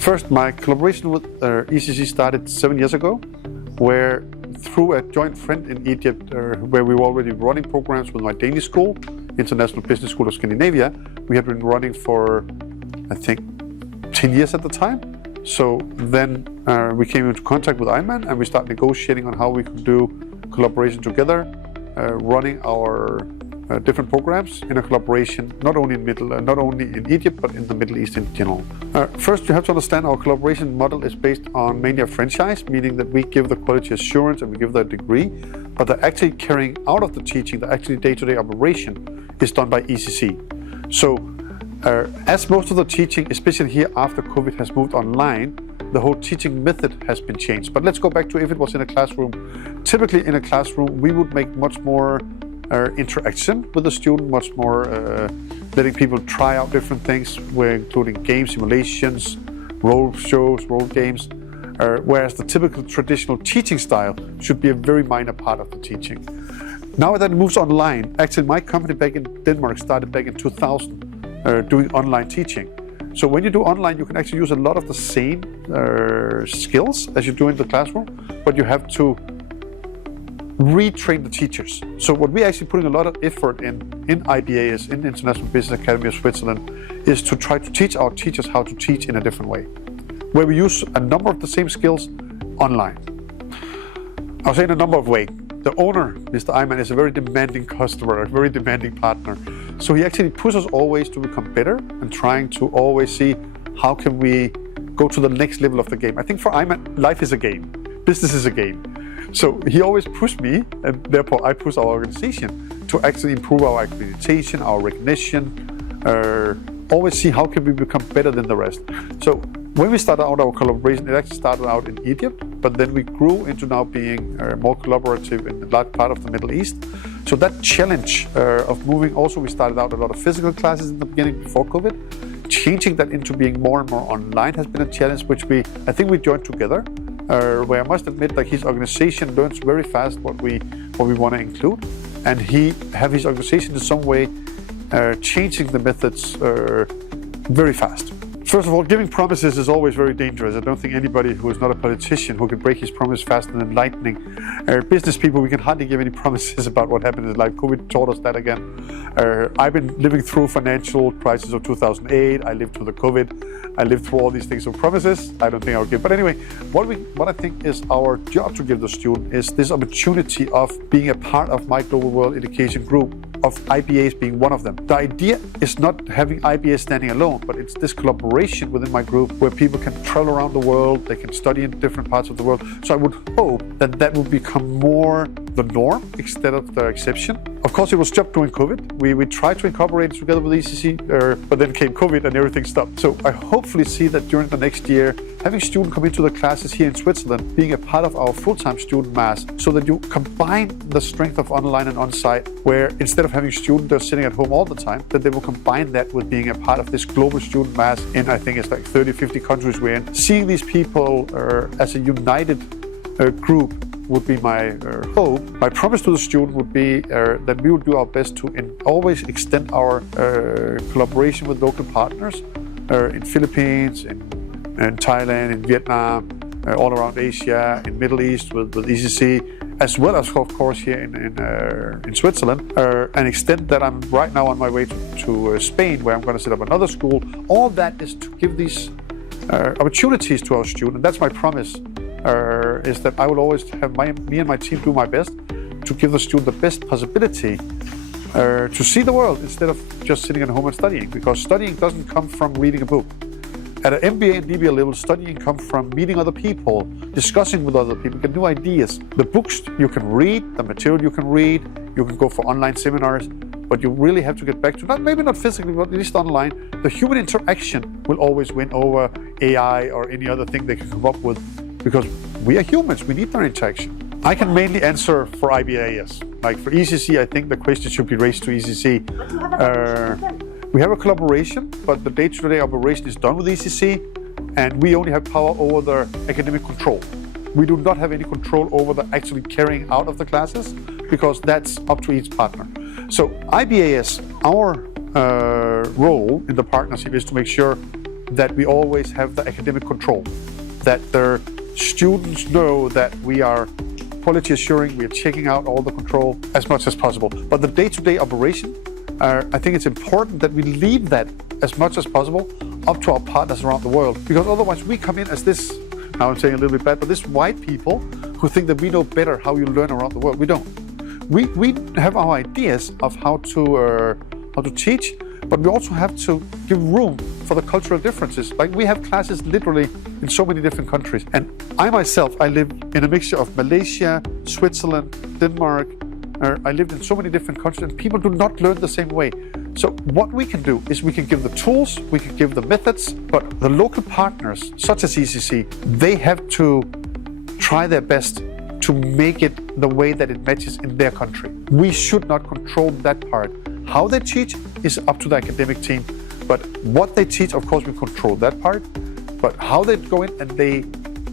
First, my collaboration with ECC started 7 years ago, where through a joint friend in Egypt, where we were already running programs with my Danish school, International Business School of Scandinavia. We had been running for, I think, 10 years at the time. So then we came into contact with IBAS and we started negotiating on how we could do collaboration together, running our different programs in a collaboration, not only in Egypt, but in the Middle East in general. First, you have to understand our collaboration model is based on mainly a franchise, meaning that we give the quality assurance and we give the degree, but the actually carrying out of the teaching, the actually day-to-day operation is done by ECC. So as most of the teaching, especially here after COVID, has moved online, the whole teaching method has been changed. But let's go back to if it was in a classroom. Typically in a classroom, we would make much more interaction with the student, much more letting people try out different things, including game simulations, role shows, role games, whereas the typical traditional teaching style should be a very minor part of the teaching. Now that it moves online, actually my company back in Denmark started back in 2000 doing online teaching. So when you do online, you can actually use a lot of the same skills as you do in the classroom, but you have to retrain the teachers. So what we're actually putting a lot of effort in IBAS, in International Business Academy of Switzerland, is to try to teach our teachers how to teach in a different way, where we use a number of the same skills online. I'll say in a number of ways. The owner, Mr. Ayman, is a very demanding customer, a very demanding partner. So he actually pushes us always to become better and trying to always see how can we go to the next level of the game. I think for Ayman, life is a game, business is a game. So he always pushed me, and therefore I push our organization to actually improve our accreditation, our recognition, always see how can we become better than the rest. So when we started out our collaboration, it actually started out in Egypt, but then we grew into now being more collaborative in a large part of the Middle East. So that challenge of moving, also we started out a lot of physical classes in the beginning before COVID. Changing that into being more and more online has been a challenge, which I think we joined together. Where I must admit that his organization learns very fast what we want to include, and he have his organization in some way changing the methods very fast. First of all, giving promises is always very dangerous. I don't think anybody who is not a politician who can break his promise faster than lightning. Business people, we can hardly give any promises about what happened in life. COVID taught us that again. I've been living through financial crisis of 2008. I lived through the COVID. I lived through all these things. So promises, I don't think I'll give. But anyway, what I think is our job to give the student is this opportunity of being a part of my Global World Education Group, of IBAS being one of them. The idea is not having IBAS standing alone, but it's this collaboration within my group where people can travel around the world, they can study in different parts of the world. So I would hope that that will become more the norm instead of the exception. Of course, it was stopped during COVID. We tried to incorporate it together with ECC, but then came COVID and everything stopped. So I hopefully see that during the next year, having students come into the classes here in Switzerland, being a part of our full-time student mass, so that you combine the strength of online and on-site, where instead of having students sitting at home all the time, that they will combine that with being a part of this global student mass in, I think it's like 30, 50 countries we're in. Seeing these people as a united group would be my hope. My promise to the student would be that we would do our best to always extend our collaboration with local partners in Philippines, in Thailand, in Vietnam, all around Asia, in Middle East with ECC, as well as of course here in Switzerland, and extend that. I'm right now on my way to Spain, where I'm going to set up another school. All that is to give these opportunities to our students. And that's my promise, is that I will always have me and my team do my best to give the student the best possibility to see the world instead of just sitting at home and studying, because studying doesn't come from reading a book. At an MBA and DBA level, studying comes from meeting other people, discussing with other people, get new ideas. The books you can read, the material you can read, you can go for online seminars, but you really have to get back to, maybe not physically, but at least online, the human interaction will always win over AI or any other thing they can come up with, because we are humans, we need their interaction. I can mainly answer for IBAS. Like for ECC, I think the question should be raised to ECC. We have a collaboration, but the day-to-day operation is done with ECC, and we only have power over the academic control. We do not have any control over the actually carrying out of the classes, because that's up to each partner. So IBAS, our role in the partnership is to make sure that we always have the academic control, that their students know that we are quality assuring, we are checking out all the control as much as possible. But the day-to-day operation, I think it's important that we leave that as much as possible up to our partners around the world, because otherwise we come in as this, now I'm saying a little bit bad, but this white people who think that we know better how you learn around the world. We don't. We have our ideas of how to teach, but we also have to give room for the cultural differences. Like we have classes literally in so many different countries. And I myself, I live in a mixture of Malaysia, Switzerland, Denmark. I lived in so many different countries, and people do not learn the same way. So what we can do is we can give the tools, we can give the methods, but the local partners, such as ECC, they have to try their best to make it the way that it matches in their country. We should not control that part. How they teach is up to the academic team, but what they teach, of course, we control that part. But how they go in and they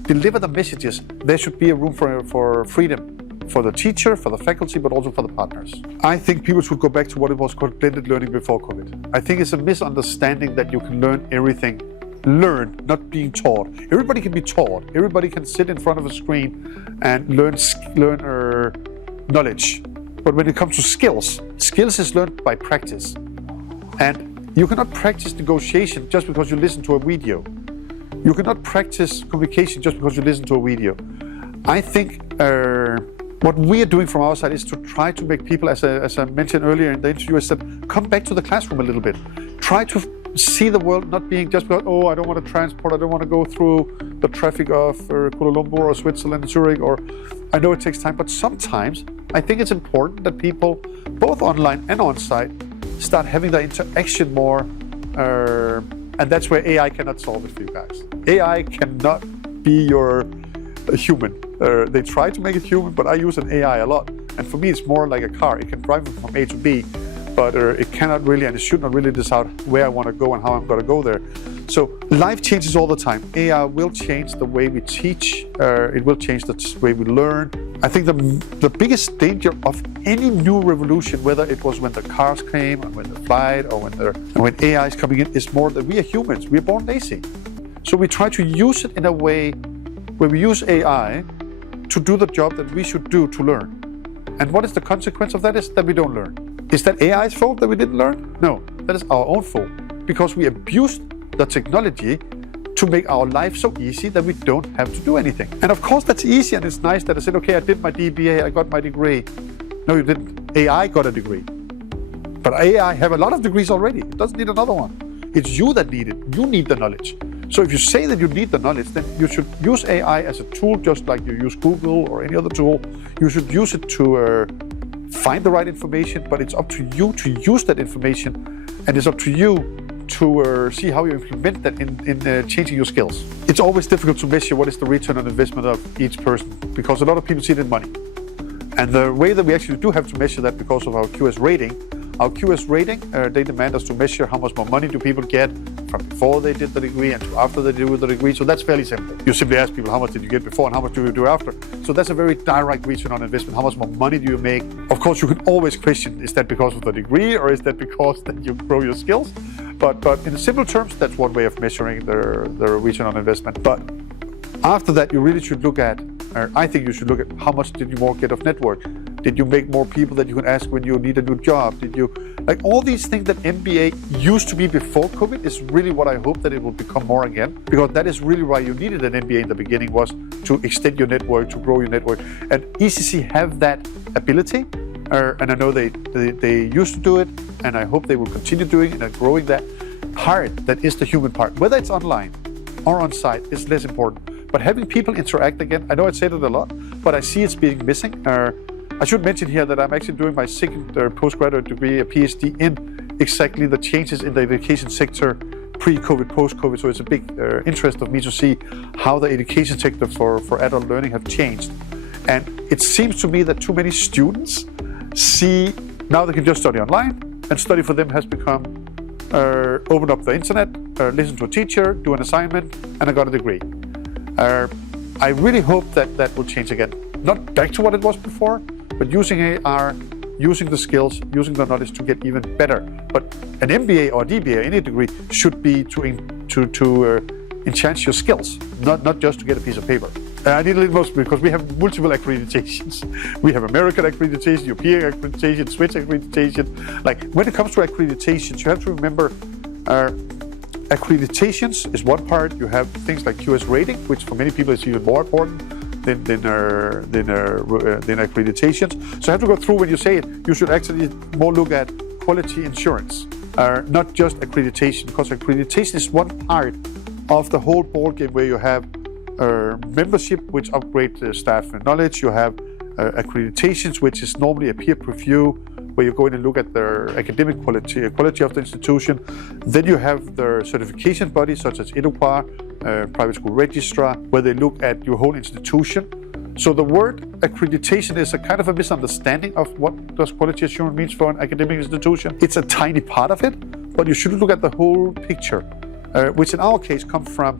deliver the messages, there should be a room for freedom for the teacher, for the faculty, but also for the partners. I think people should go back to what it was called blended learning before COVID. I think it's a misunderstanding that you can learn everything. Learn, not being taught. Everybody can be taught. Everybody can sit in front of a screen and learn knowledge. But when it comes to skills is learned by practice. And you cannot practice negotiation just because you listen to a video. You cannot practice communication just because you listen to a video. I think what we are doing from our side is to try to make people, as I mentioned earlier in the interview, I said, come back to the classroom a little bit. Try to see the world not being just about, oh, I don't want to transport, I don't want to go through the traffic of Kuala Lumpur or Switzerland, Zurich, or I know it takes time, but sometimes I think it's important that people, both online and on-site, start having the interaction more, and that's where AI cannot solve it for you guys. AI cannot be your human. They try to make it human, but I use an AI a lot. And for me, it's more like a car. It can drive me from A to B, but it cannot really, and it should not really decide where I want to go and how I'm going to go there. So life changes all the time. AI will change the way we teach. It will change the way we learn. I think the biggest danger of any new revolution, whether it was when the cars came, or when the flight, or when AI is coming in, is more that we are humans. We are born lazy. So we try to use it in a way where we use AI to do the job that we should do to learn. And what is the consequence of that is that we don't learn. Is that AI's fault that we didn't learn? No, that is our own fault, because we abused the technology to make our life so easy that we don't have to do anything. And of course that's easy and it's nice that I said, okay, I did my DBA, I got my degree. No, you didn't. AI got a degree. But AI have a lot of degrees already. It doesn't need another one. It's you that need it. You need the knowledge. So if you say that you need the knowledge, then you should use AI as a tool, just like you use Google or any other tool. You should use it to find the right information, but it's up to you to use that information, and it's up to you to see how you implement that in changing your skills. It's always difficult to measure what is the return on investment of each person, because a lot of people see it in money. And the way that we actually do have to measure that, because of our QS rating, they demand us to measure how much more money do people get from before they did the degree and to after they did the degree. So that's fairly simple. You simply ask people how much did you get before and how much do you do after. So that's a very direct return on investment. How much more money do you make? Of course, you can always question, is that because of the degree or is that because that you grow your skills? But in simple terms, that's one way of measuring the return on investment. But after that, you really should look at, I think you should look at how much did you more get of network? Did you make more people that you can ask when you need a new job? Did you, like all these things that MBA used to be before COVID is really what I hope that it will become more again, because that is really why you needed an MBA in the beginning, was to extend your network, to grow your network. And ECC have that ability, and I know they used to do it, and I hope they will continue doing it and growing that part that is the human part. Whether it's online or on site is less important, but having people interact again, I know I said it a lot, but I see it's being missing. I should mention here that I'm actually doing my second postgraduate degree, a PhD, in exactly the changes in the education sector pre-COVID, post-COVID. So it's a big interest of me to see how the education sector for adult learning have changed. And it seems to me that too many students see now they can just study online, and study for them has become open up the internet, listen to a teacher, do an assignment, and I got a degree. I really hope that that will change again. Not back to what it was before, but using AR, using the skills, using the knowledge to get even better. But an MBA or DBA, any degree, should be to enhance your skills, not just to get a piece of paper. I need a little more because we have multiple accreditations. We have American accreditation, European accreditation, Swiss accreditation. Like when it comes to accreditations, you have to remember accreditations is one part. You have things like QS rating, which for many people is even more important than accreditations. So I have to go through when you say it, you should actually more look at quality insurance, not just accreditation, because accreditation is one part of the whole ballgame where you have membership, which upgrade the staff and knowledge. You have accreditations, which is normally a peer review, where you go in and look at the academic quality of the institution. Then you have the certification bodies such as IBAS, private school registrar, where they look at your whole institution. So the word accreditation is a kind of a misunderstanding of what does quality assurance means for an academic institution. It's a tiny part of it, but you should look at the whole picture, which in our case comes from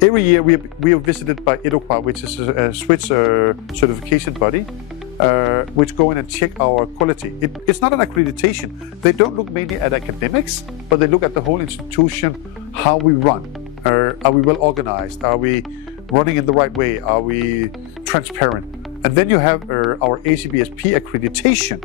every year we are visited by IBAS, which is a Swiss certification body, which go in and check our quality. It's not an accreditation. They don't look mainly at academics, but they look at the whole institution, how we run. Are we well organized? Are we running in the right way? Are we transparent? And then you have our ACBSP accreditation,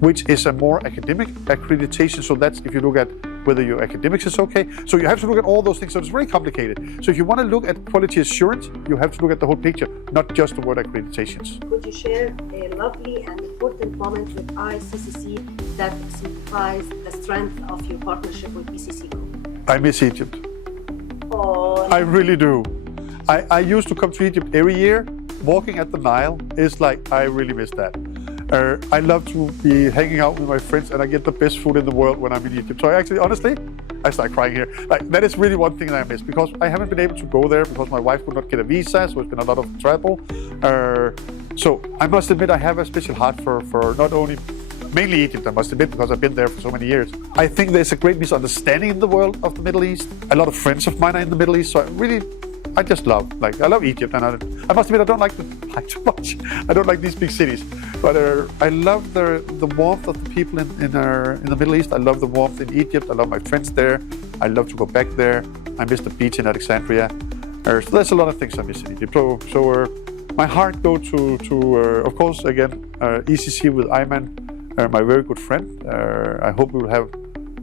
which is a more academic accreditation. So that's if you look at whether your academics is okay. So you have to look at all those things. So it's very complicated. So if you want to look at quality assurance, you have to look at the whole picture, not just the word accreditations. Could you share a lovely and important moment with ICCC that signifies the strength of your partnership with BCC Group? I miss Egypt. Oh, I really do. I used to come to Egypt every year. Walking at the Nile is like, I really miss that. I love to be hanging out with my friends, and I get the best food in the world when I'm in Egypt. So I actually, honestly, I start crying here. Like that is really one thing that I miss, because I haven't been able to go there because my wife could not get a visa, so it's been a lot of travel. So I must admit I have a special heart for not only, mainly Egypt, I must admit, because I've been there for so many years. I think there's a great misunderstanding in the world of the Middle East. A lot of friends of mine are in the Middle East, so I just love, I love Egypt, and I must admit I don't like the too much. I don't like these big cities, but I love the warmth of the people in the Middle East. I love the warmth in Egypt. I love my friends there. I love to go back there. I miss the beach in Alexandria. So there's a lot of things I miss in Egypt. So my heart goes to of course, again, ECC with Ayman, my very good friend. I hope we will have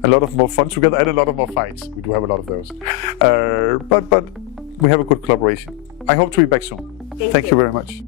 a lot of more fun together and a lot of more fights. We do have a lot of those, but we have a good collaboration. I hope to be back soon. Thank you very much.